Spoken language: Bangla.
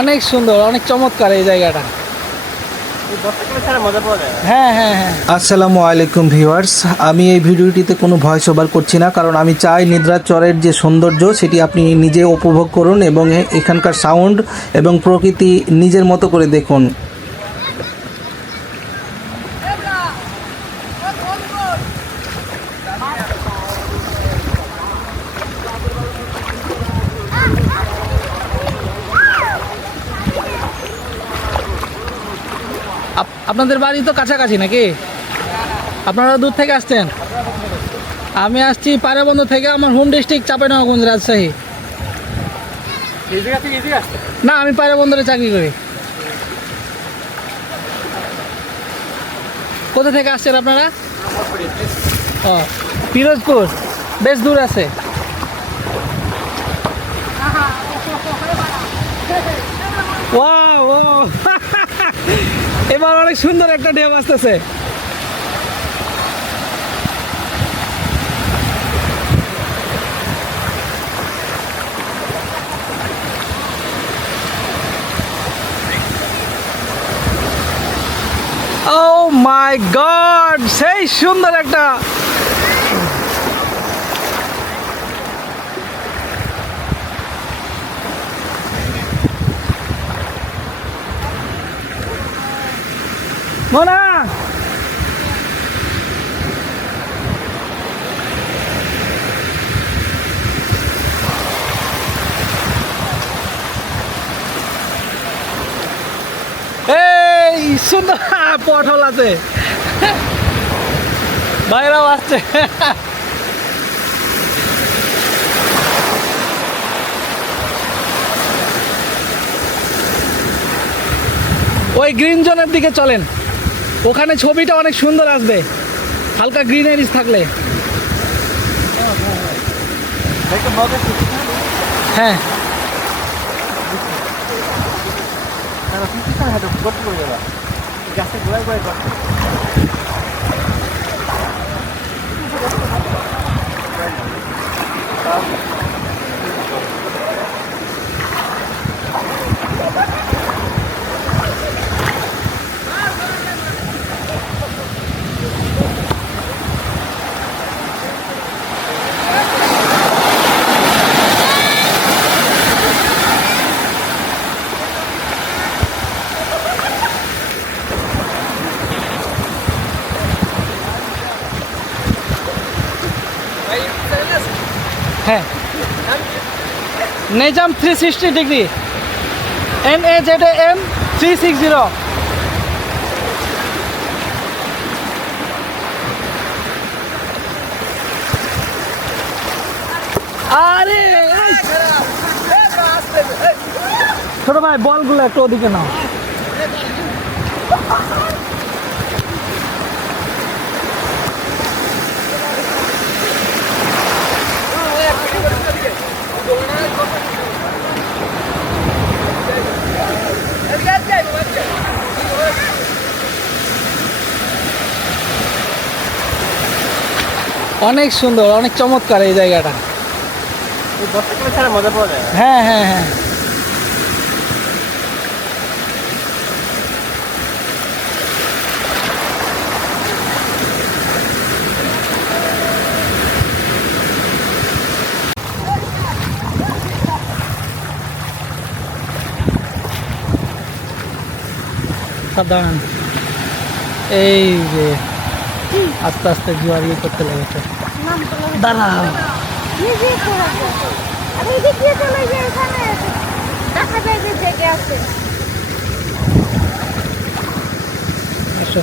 অনেক সুন্দর, অনেক চমৎকার এই জায়গাটা। হ্যাঁ হ্যাঁ হ্যাঁ। আসসালামু আলাইকুম ভিউয়ার্স, আমি এই ভিডিওটিতে কোনো ভয়েস ওভার করছি না, কারণ আমি চাই নিদ্রাচরের যে সৌন্দর্য সেটি আপনি নিজে উপভোগ করুন এবং এখানকার সাউন্ড এবং প্রকৃতি নিজের মতো করে দেখুন। আপনাদের বাড়ি তো কাছাকাছি নাকি? আপনারা দূর থেকে আসছেন? আমি আসছি পায়রাবন্ধ থেকে, আমার হোম ডিস্ট্রিক্ট চাঁপাইনবাবগঞ্জ, রাজশাহী। না, আমি পায়রাবন্দরে চাকরি করি। কোথা থেকে আসছেন আপনারা? ও, পিরোজপুর, বেশ দূর আছে। ওয়াও, এবার অনেক সুন্দর একটা ঢেউ আসতেছে। ও মাই গড, সেই সুন্দর একটা। মোনা, এই সুন্দর পটল আছে, বাইরেও আসছে। ওই গ্রিন জোনের দিকে চলেন, ওখানে ছবিটা অনেক সুন্দর আসবে হালকা গ্রিনারিজ থাকলে। হ্যাঁ, হ্যাঁ, নেজাম 360 ডিগ্রি, NAZAM 360। আরে ছোট ভাই, বলগুলো একটু ওদিকে নাও। অনেক সুন্দর, অনেক চমৎকার এই জায়গাটা। হ্যাঁ হ্যাঁ হ্যাঁ। সাবধান, এই যে আস্তে আস্তে জোয়ার ইয়ে করতে লেগেছে। দাঁড়াও, আসো।